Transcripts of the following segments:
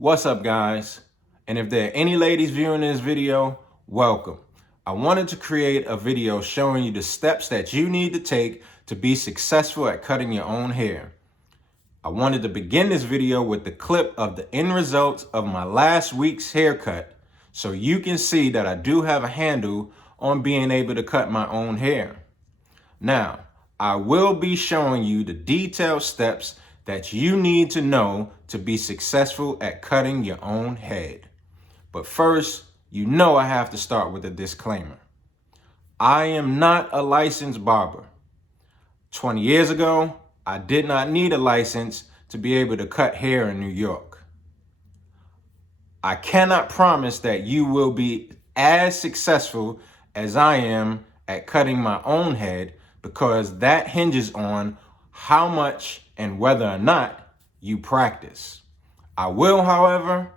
What's up, guys? And if there are any ladies viewing this video, welcome. I wanted to create a video showing you the steps that you need to take to be successful at cutting your own hair. I wanted to begin this video with the clip of the end results of my last week's haircut so you can see that I do have a handle on being able to cut my own hair. Now, I will be showing you the detailed steps that you need to know to be successful at cutting your own head. But first, you know I have to start with a disclaimer. I am not a licensed barber. 20 years ago, I did not need a license to be able to cut hair in New York. I cannot promise that you will be as successful as I am at cutting my own head because that hinges on how much and whether or not you practice. I will, however,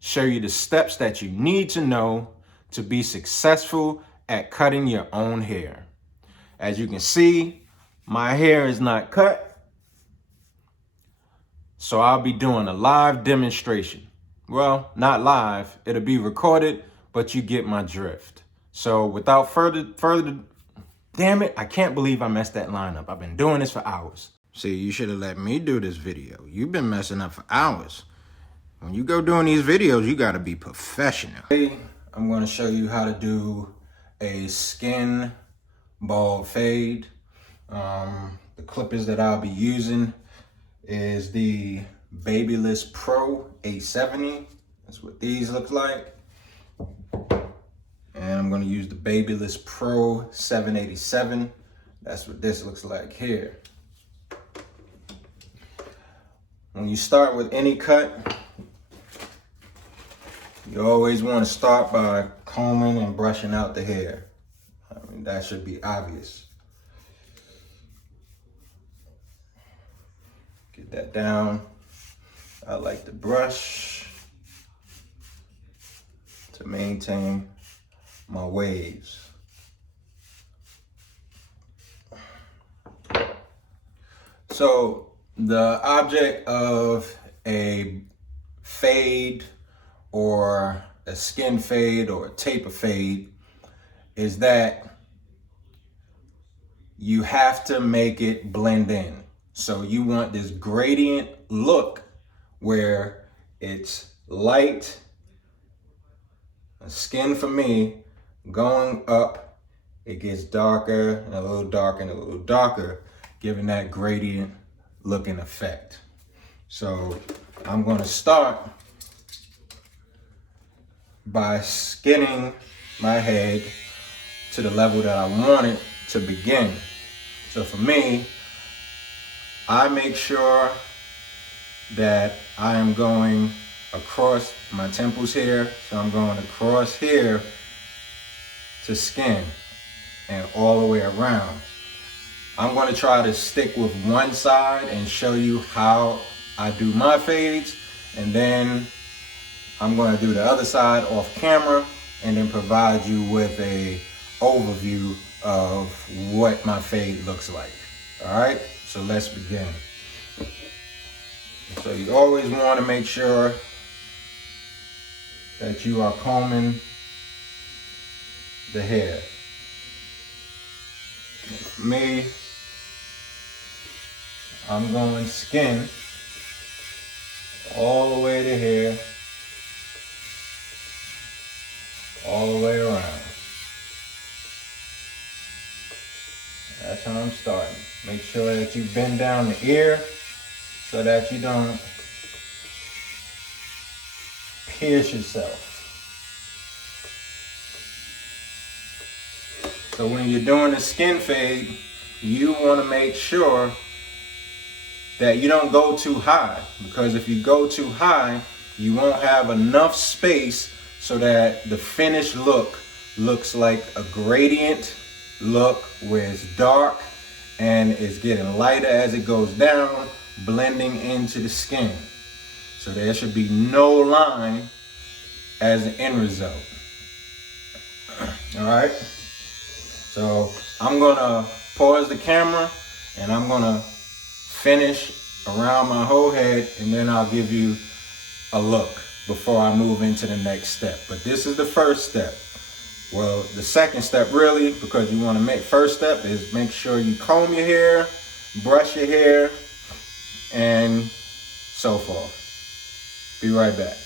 show you the steps that you need to know to be successful at cutting your own hair. As you can see, my hair is not cut, so I'll be doing a live demonstration. Well, not live, it'll be recorded, but you get my drift. So without further, damn it, I can't believe I messed that line up. I've been doing this for hours. See, you should have let me do this video. You've been messing up for hours. When you go doing these videos, you gotta be professional. Today, I'm gonna show you how to do a skin bald fade. The clippers that I'll be using is the BaBylissPRO 870. That's what these look like. And I'm gonna use the BaBylissPRO 787. That's what this looks like here. When you start with any cut, you always want to start by combing and brushing out the hair. I mean, that should be obvious. Get that down. I like to brush to maintain my waves. So the object of a fade or a skin fade or a taper fade is that you have to make it blend in. So you want this gradient look where it's light, skin for me, going up, it gets darker and a little darker and a little darker, giving that gradient looking effect. So I'm going to start by skinning my head to the level that I want it to begin. So for me, I make sure that I am going across my temples here. So I'm going across here to skin and all the way around. I'm going to try to stick with one side and show you how I do my fades, and then I'm going to do the other side off camera and then provide you with a overview of what my fade looks like. All right, so let's begin. So you always want to make sure that you are combing the hair. For me, I'm going skin all the way to here, all the way around. That's how I'm starting. Make sure that you bend down the ear so that you don't pierce yourself. So when you're doing the skin fade, you want to make sure that you don't go too high, because if you go too high, you won't have enough space so that the finished look looks like a gradient look where it's dark and it's getting lighter as it goes down, blending into the skin. So there should be no line as an end result. All right. So I'm gonna pause the camera and I'm gonna finish around my whole head, and then I'll give you a look. before I move into the next step. But this is the first step. Well, the second step really, because you want to make, first step is make sure you comb your hair, brush your hair, and so forth. Be right back.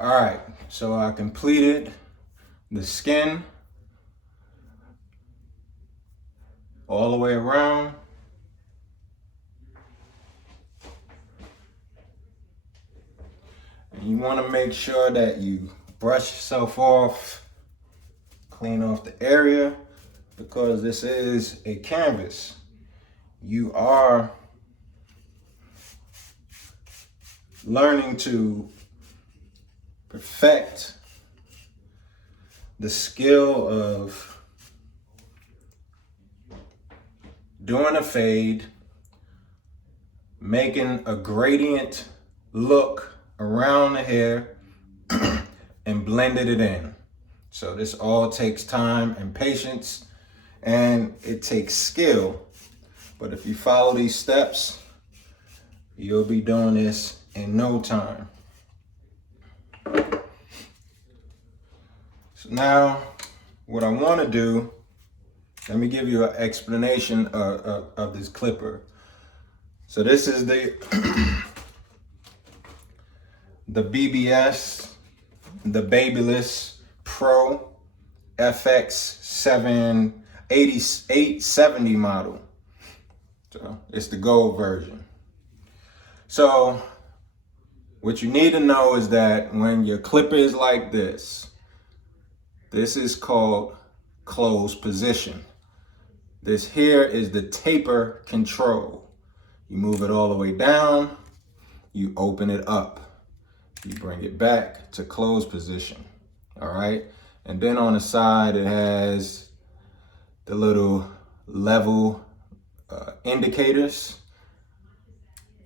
All right, so I completed the skin all the way around. And you want to make sure that you brush yourself off, clean off the area, because this is a canvas. You are learning to perfect the skill of doing a fade, making a gradient look around the hair, and blended it in. So this all takes time and patience, and it takes skill. But if you follow these steps, you'll be doing this in no time. So now, what I want to do, let me give you an explanation of this clipper. So this is the BBS, the BaBylissPRO FX 870 model. So it's the gold version. So what you need to know is that when your clipper is like this is called closed position. This here is the taper control. You move it all the way down, you open it up. You bring it back to closed position, all right? And then on the side, it has the little level indicators.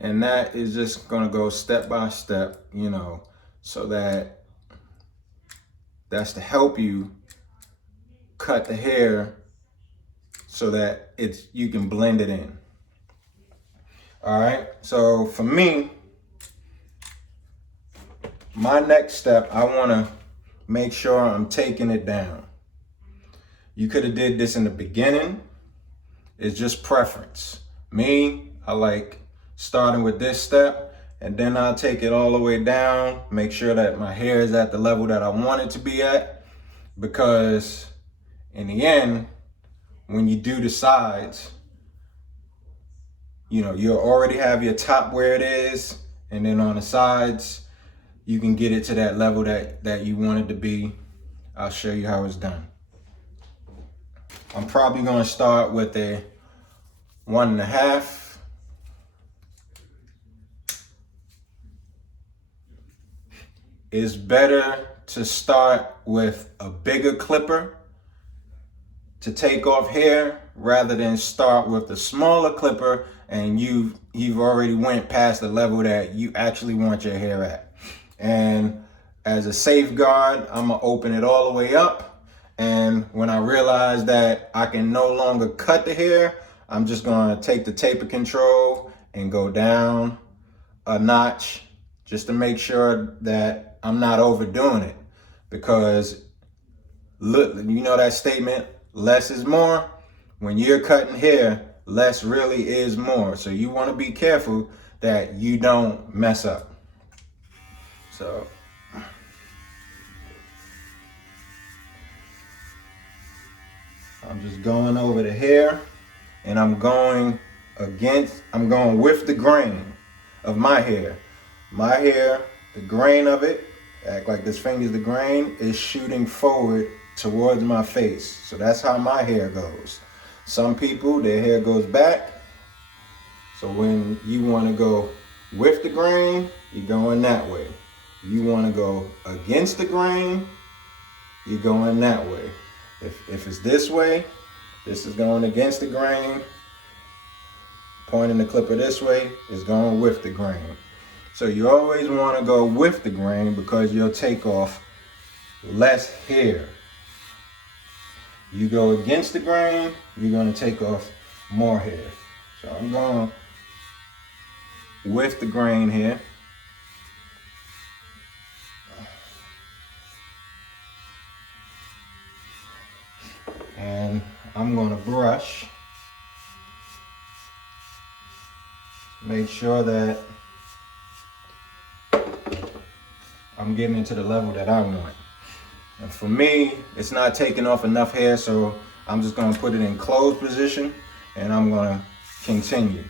And that is just gonna go step by step, you know, so that's to help you cut the hair so that you can blend it in. All right, so for me, my next step, I wanna make sure I'm taking it down. You could have did this in the beginning. It's just preference. Me, I like starting with this step, and then I'll take it all the way down, make sure that my hair is at the level that I want it to be at, because in the end, when you do the sides, you know, you'll already have your top where it is, and then on the sides, you can get it to that level that you want it to be. I'll show you how it's done. I'm probably gonna start with a 1.5. It's better to start with a bigger clipper to take off hair rather than start with the smaller clipper and you've already went past the level that you actually want your hair at. And as a safeguard, I'm gonna open it all the way up. And when I realize that I can no longer cut the hair, I'm just gonna take the taper control and go down a notch just to make sure that I'm not overdoing it. Because look, you know that statement, less is more? When you're cutting hair, less really is more. So you wanna be careful that you don't mess up. So I'm just going over the hair, and I'm going with the grain of my hair. My hair, the grain of it, act like this finger's the grain, is shooting forward towards my face. So that's how my hair goes. Some people, their hair goes back. So when you want to go with the grain, you're going that way. You want to go against the grain, you're going that way. If it's this way, this is going against the grain. Pointing the clipper this way is going with the grain. So you always want to go with the grain because you'll take off less hair. You go against the grain, you're going to take off more hair. So I'm going with the grain here. I'm going to brush. Make sure that I'm getting into the level that I want. And for me, it's not taking off enough hair, so I'm just going to put it in closed position and I'm going to continue.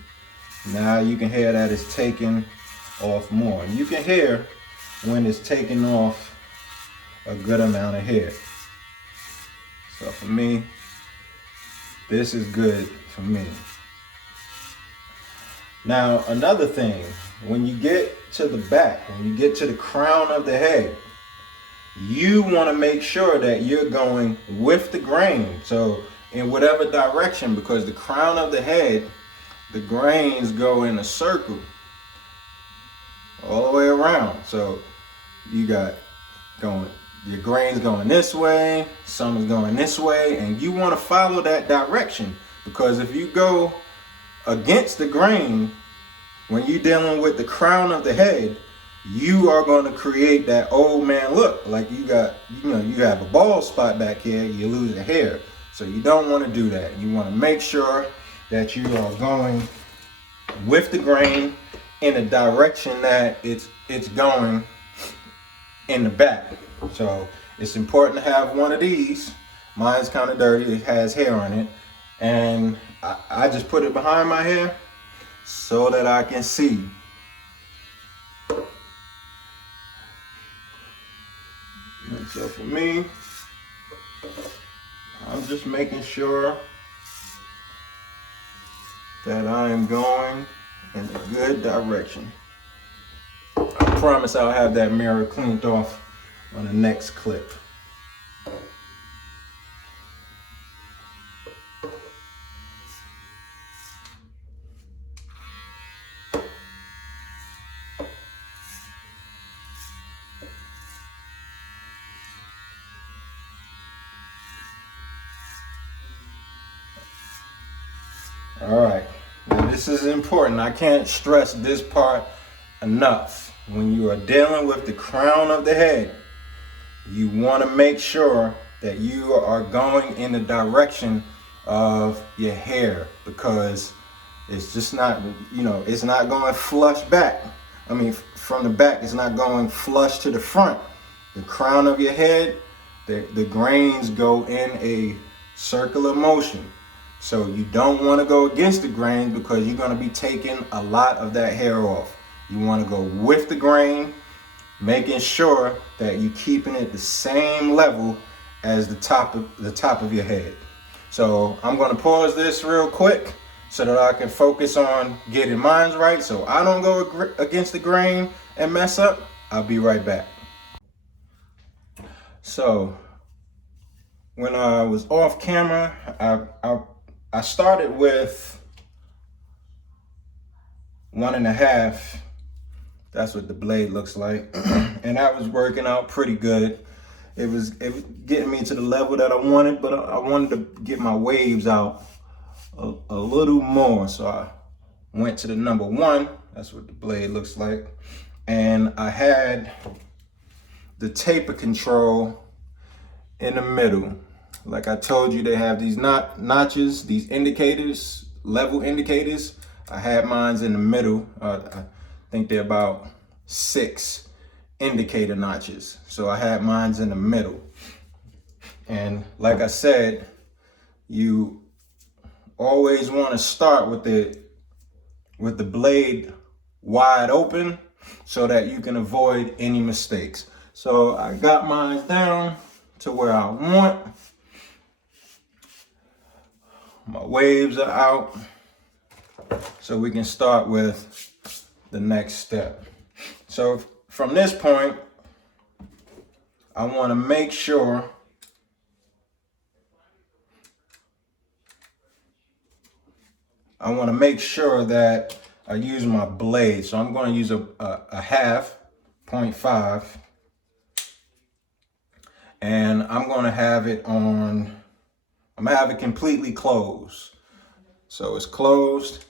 Now you can hear that it's taking off more. You can hear when it's taking off a good amount of hair. So for me, this is good for me. Now, another thing, when you get to the back, when you get to the crown of the head, you want to make sure that you're going with the grain. So in whatever direction, because the crown of the head, the grains go in a circle all the way around. So you got going, your grains going this way, some is going this way, and you want to follow that direction, because if you go against the grain, when you're dealing with the crown of the head, you are going to create that old man look. Like you got, you have a bald spot back here, you lose the hair. So you don't want to do that. You want to make sure that you are going with the grain in the direction that it's going in the back. So it's important to have one of these. Mine's kind of dirty, it has hair on it. And I just put it behind my hair so that I can see. And so for me, I'm just making sure that I am going in a good direction. I promise I'll have that mirror cleaned off on the next clip. All right, now this is important. I can't stress this part enough. When you are dealing with the crown of the head, you want to make sure that you are going in the direction of your hair, because it's just not, it's not going flush back. I mean, from the back, it's not going flush to the front. The crown of your head, the grains go in a circular motion. So you don't want to go against the grain, because you're going to be taking a lot of that hair off. You want to go with the grain, making sure that you're keeping it the same level as the top of your head. So I'm going to pause this real quick so that I can focus on getting mine right, so I don't go against the grain and mess up. I'll be right back. So when I was off camera, I started with 1.5. That's what the blade looks like. And that was working out pretty good. It was getting me to the level that I wanted, but I wanted to get my waves out a little more. So I went to the number 1. That's what the blade looks like. And I had the taper control in the middle. Like I told you, they have these notches, these indicators, level indicators. I had mine in the middle. I think they're about 6 indicator notches. So I had mine in the middle. And like I said, you always want to start with the blade wide open so that you can avoid any mistakes. So I got mine down to where I want. My waves are out, so we can start with the next step. So from this point, I want to make sure that I use my blade. So I'm going to use a half, 0.5, and I'm going to have it on. I'm gonna have it completely closed. So it's closed.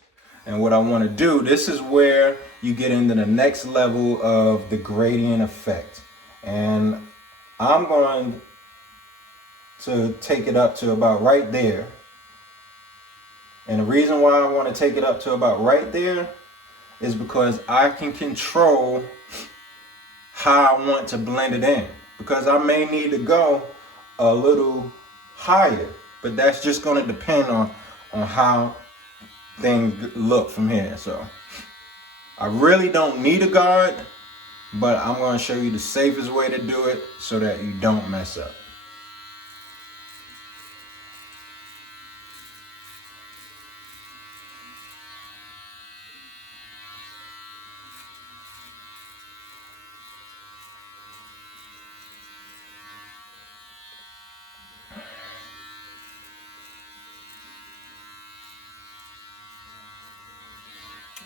And what I wanna do, this is where you get into the next level of the gradient effect. And I'm going to take it up to about right there. And the reason why I want to take it up to about right there is because I can control how I want to blend it in. Because I may need to go a little higher, but that's just going to depend on how things look from here. So I really don't need a guard, but I'm going to show you the safest way to do it so that you don't mess up.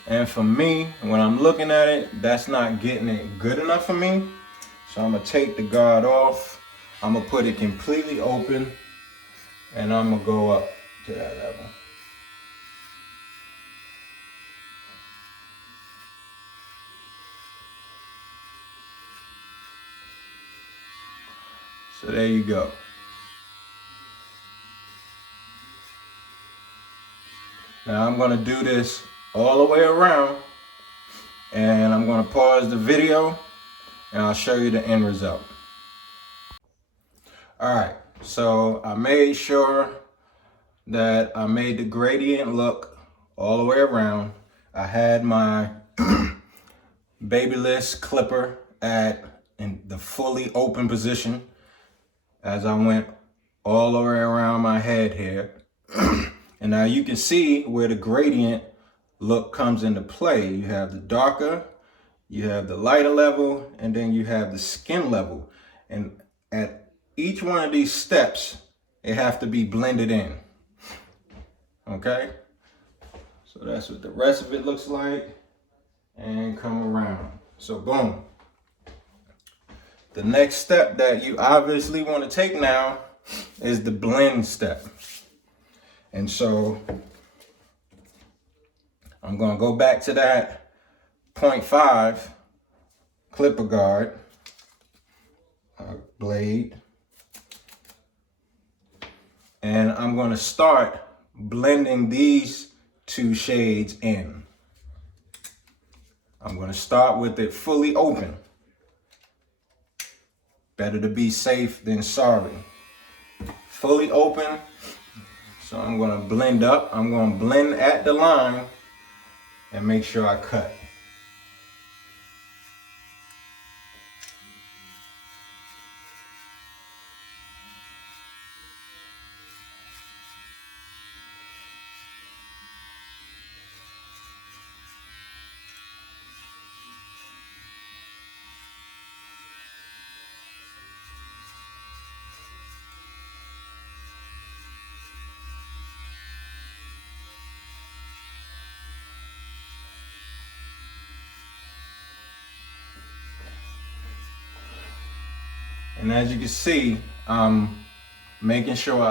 And for me, when I'm looking at it, that's not getting it good enough for me. So I'm gonna take the guard off. I'm gonna put it completely open and I'm gonna go up to that level. So there you go. Now I'm gonna do this all the way around and I'm gonna pause the video and I'll show you the end result. All right, so I made sure that I made the gradient look all the way around. I had my Babyliss clipper in the fully open position as I went all the way around my head here. And now you can see where the gradient look comes into play. You have the darker, you have the lighter level, and then you have the skin level. And at each one of these steps, it have to be blended in. Okay? So that's what the rest of it looks like. And come around. So boom. The next step that you obviously want to take now is the blend step. And so I'm going to go back to that 0.5 clipper guard blade. And I'm going to start blending these two shades in. I'm going to start with it fully open. Better to be safe than sorry. Fully open. So I'm going to blend up. I'm going to blend at the line and make sure I cut. And as you can see, I'm making sure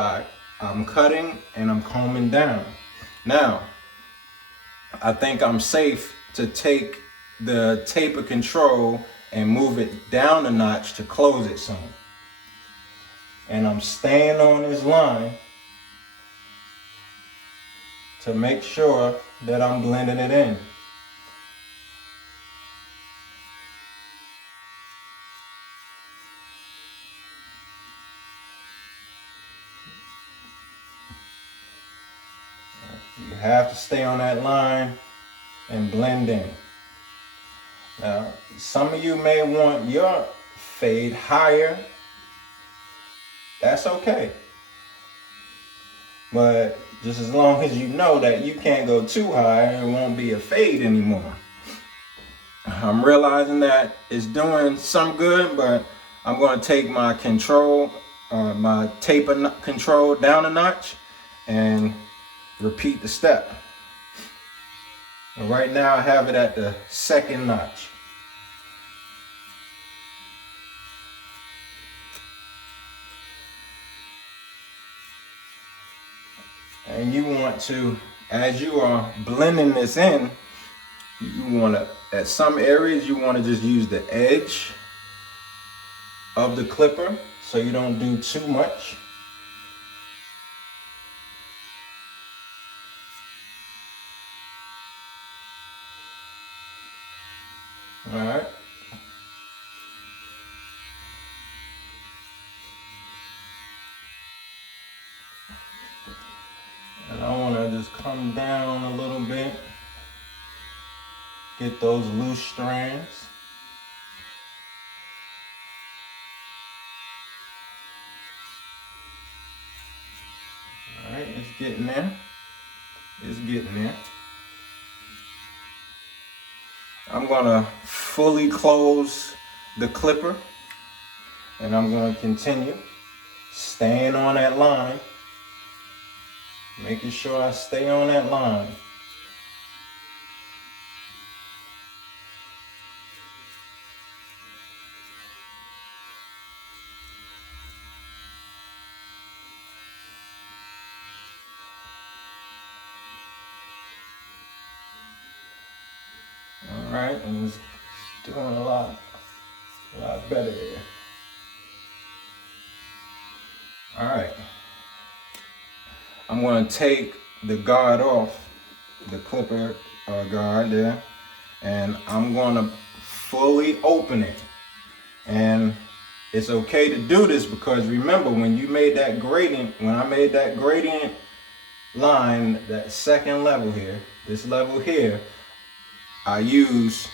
I'm cutting and I'm combing down. Now, I think I'm safe to take the taper control and move it down a notch to close it some. And I'm staying on this line to make sure that I'm blending it in. You have to stay on that line and blend in. Now, some of you may want your fade higher. That's okay. But just as long as you know that you can't go too high, it won't be a fade anymore. I'm realizing that it's doing some good, but I'm going to take my control, my taper control down a notch and repeat the step. And right now I have it at the second notch. And you want to, as you are blending this in, you want to, at some areas, you want to just use the edge of the clipper so you don't do too much. All right. And I want to just come down a little bit, get those loose strands. All right, it's getting there. It's getting there. I'm gonna fully close the clipper, and I'm gonna continue staying on that line, making sure I stay on that line. All right, and it's doing a lot better there. All right, I'm going to take the guard off, the clipper guard there, and I'm going to fully open it. And it's okay to do this because remember, when you made that gradient, when I made that gradient line, that second level here, this level here, I used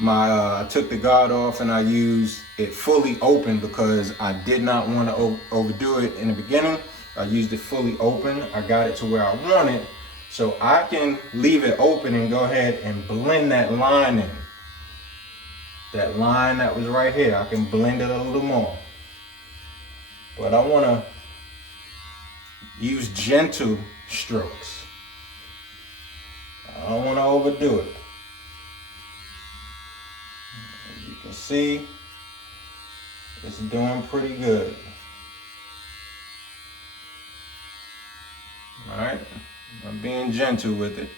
my, I took the guard off and I used it fully open because I did not want to overdo it in the beginning. I used it fully open. I got it to where I want it. So I can leave it open and go ahead and blend that line in. That line that was right here, I can blend it a little more. But I want to use gentle strokes. I don't want to overdo it. As you can see, it's doing pretty good. All right, I'm being gentle with it.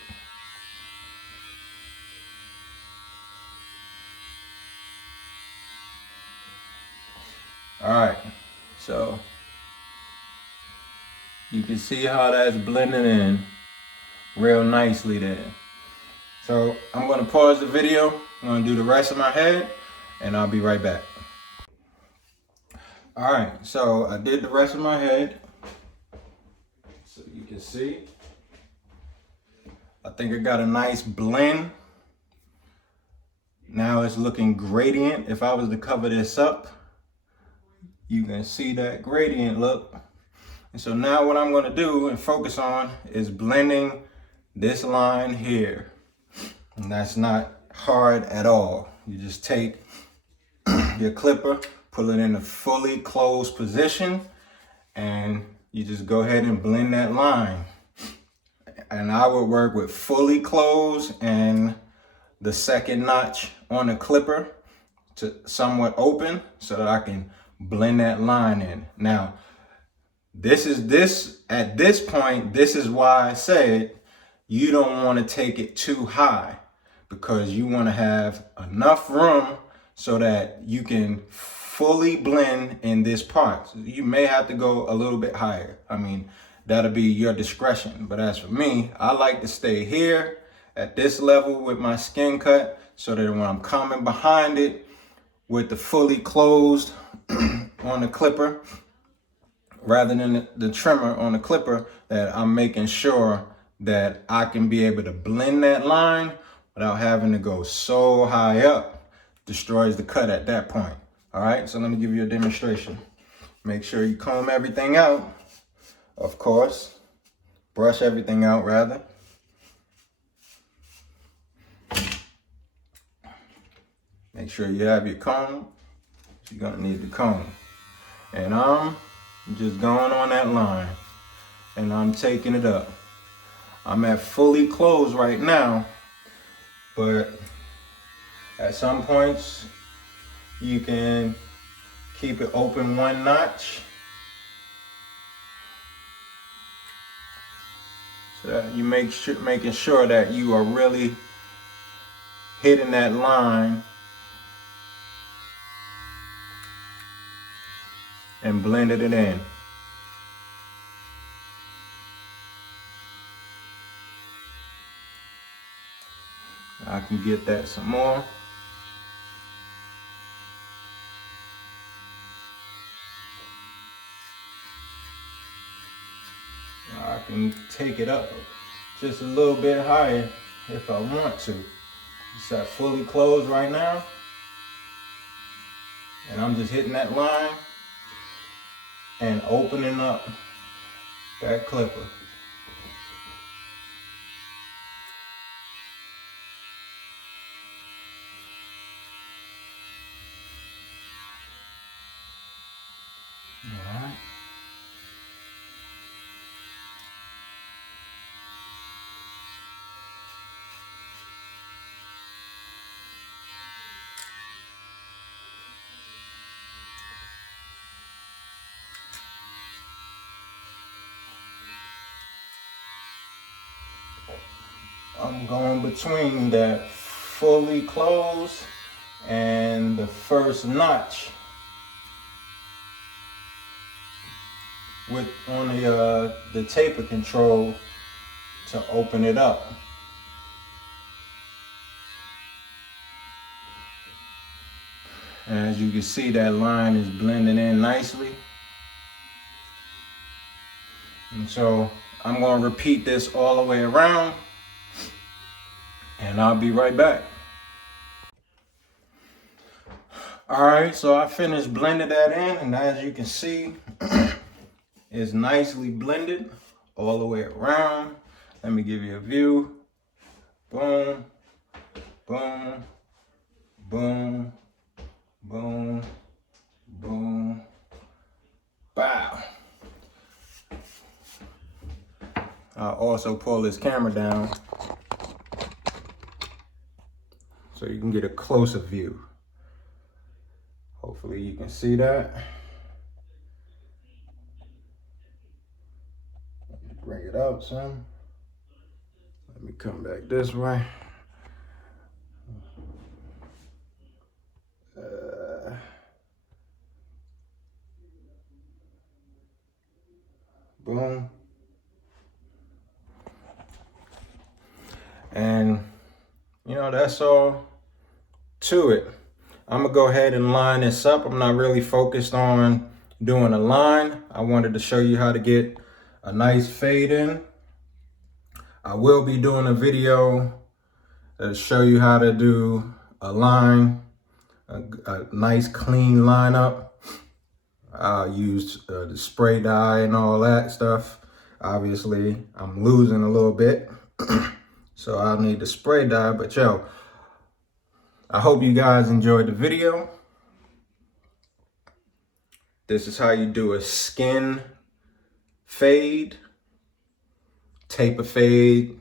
All right, so you can see how that's blending in real nicely there. So I'm gonna pause the video, I'm gonna do the rest of my head, and I'll be right back. All right, so I did the rest of my head. So you can see, I think I got a nice blend. Now it's looking gradient. If I was to cover this up, you can see that gradient look. And so now what I'm gonna do and focus on is blending this line here. And that's not hard at all. You just take your clipper, pull it in a fully closed position, and you just go ahead and blend that line. And I would work with fully closed and the second notch on the clipper to somewhat open so that I can blend that line in. Now, at this point, this is why I said you don't want to take it too high, because you want to have enough room so that you can fully blend in this part. So you may have to go a little bit higher. I mean, that'll be your discretion. But as for me, I like to stay here at this level with my skin cut so that when I'm coming behind it with the fully closed on the clipper, rather than the trimmer on the clipper, that I'm making sure that I can be able to blend that line without having to go so high up. Destroys the cut at that point. All right, so let me give you a demonstration. Make sure you comb everything out, of course. Brush everything out, rather. Make sure you have your comb. You're gonna need the comb. And I'm just going on that line and I'm taking it up. I'm at fully closed right now, but at some points you can keep it open one notch so that you making sure that you are really hitting that line and blended it in. I can get that some more. can take it up just a little bit higher if I want to. It's at fully closed right now. And I'm just hitting that line and opening up that clipper. All right. I'm going between that fully closed and the first notch with on the taper control to open it up. And as you can see, that line is blending in nicely. And so I'm going to repeat this all the way around, and I'll be right back. All right, so I finished blending that in, and as you can see, it's nicely blended all the way around. Let me give you a view. Boom, boom, boom, boom, boom, bow. I'll also pull this camera down so you can get a closer view. Hopefully you can see that. Let me bring it out some. Let me come back this way. Boom. And you know, that's all to it. I'm gonna go ahead and line this up. I'm not really focused on doing a line. I wanted to show you how to get a nice fade in. I will be doing a video to show you how to do a line, a nice clean lineup. I used the spray dye and all that stuff. Obviously, I'm losing a little bit, so I'll need the spray dye, but yo, I hope you guys enjoyed the video. This is how you do a skin fade. Taper fade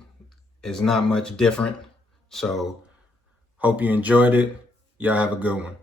is not much different. So hope you enjoyed it. Y'all have a good one.